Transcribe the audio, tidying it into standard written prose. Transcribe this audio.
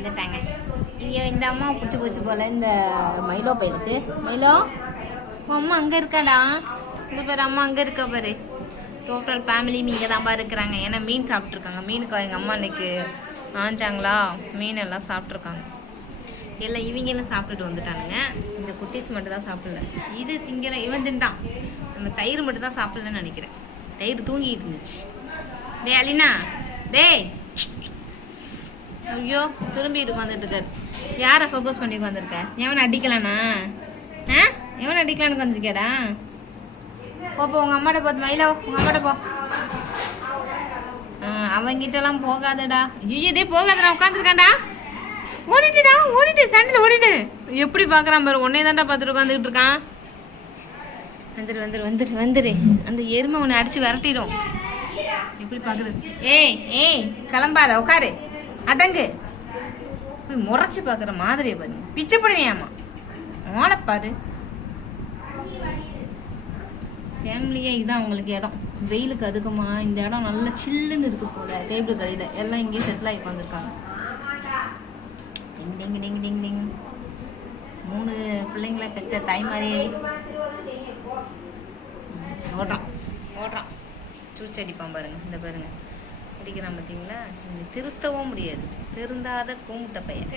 வந்துட்டாங்க. ஐயோ இந்த அம்மா பிடிச்சி போச்சு போல் இந்த மைலோ பையனுக்கு. மைலோ உன் அம்மா அங்கே இருக்காடா. இந்த பேர் அம்மா அங்கே இருக்க பாரு. டோட்டல் ஃபேமிலியும் இங்கே தான்ப்பா இருக்கிறாங்க. ஏன்னா மீன் சாப்பிட்ருக்காங்க. மீனுக்கு எங்கள் அம்மா இன்னைக்கு ஆஞ்சாங்களா, மீன் எல்லாம் சாப்பிட்ருக்காங்க. எல்லாம் இவங்கெல்லாம் சாப்பிட்டுட்டு வந்துட்டானுங்க. இந்த குட்டீஸ் மட்டும் தான் சாப்பிடல. இது திங்கல, இவன் தின்ட்டான். நம்ம தயிர் மட்டும் தான் சாப்பிடலன்னு நினைக்கிறேன். தயிர் தூங்கிட்டு இருந்துச்சு. டே அலினா, டேய் ஐயோ திரும்பிட்டு உட்காந்துட்டு இருக்காரு. யாரை ஃபோக்கஸ் பண்ணி உட்காந்துருக்க? எவனை அடிக்கலானா? எவனை அடிக்கலான்னு உட்காந்துருக்கியாடா? போப்போ உங்கள் அம்மாட்ட போது. மயிலோ உங்கள் அம்மாட்ட போ. அவங்கிட்டலாம் போகாதடா. ஐயோ டே போகாதடா, உட்காந்துருக்கான்டா. ஓடிட்டுடா, ஓடிட்டு சாண்டில் ஓடிட்டு. எப்படி பார்க்குறான் பாரு. உன்னே தான்டா பார்த்துட்டு உட்காந்துக்கிட்டு இருக்கான். வந்துரு வந்துரு வந்துரு வந்துரு. அந்த எருமை உன்னை அடிச்சு விரட்டிடும். எப்படி பார்க்குது? ஏய் ஏய் கிளம்பாத, உட்காரு, அடங்கு. முறைச்சி பார்க்குற மாதிரியே பாருங்க. பிச்சை போடுவேன் ஓடப்பாரு. ஃபேமிலியே இதுதான் அவங்களுக்கு இடம். வெயிலுக்கு அதுக்குமா இந்த இடம் நல்லா சில்லுன்னு இருக்கு போல. டேபிள் கடையில் எல்லாம் இங்கேயே செட்டில் ஆகி உட்காந்துருக்காங்க. டிங் டிங் டிங் டிங் டிங். 3 பிள்ளைங்களை பெற்ற தாய்மாரே. ஓடுறான் ஓடுறான். சூச்சடிப்பான் பாருங்க. இந்த பாருங்க அடிக்கிறான் பார்த்தீங்களா. திருத்தவும் முடியாது. திருந்தாத கூமுட்ட பையன்.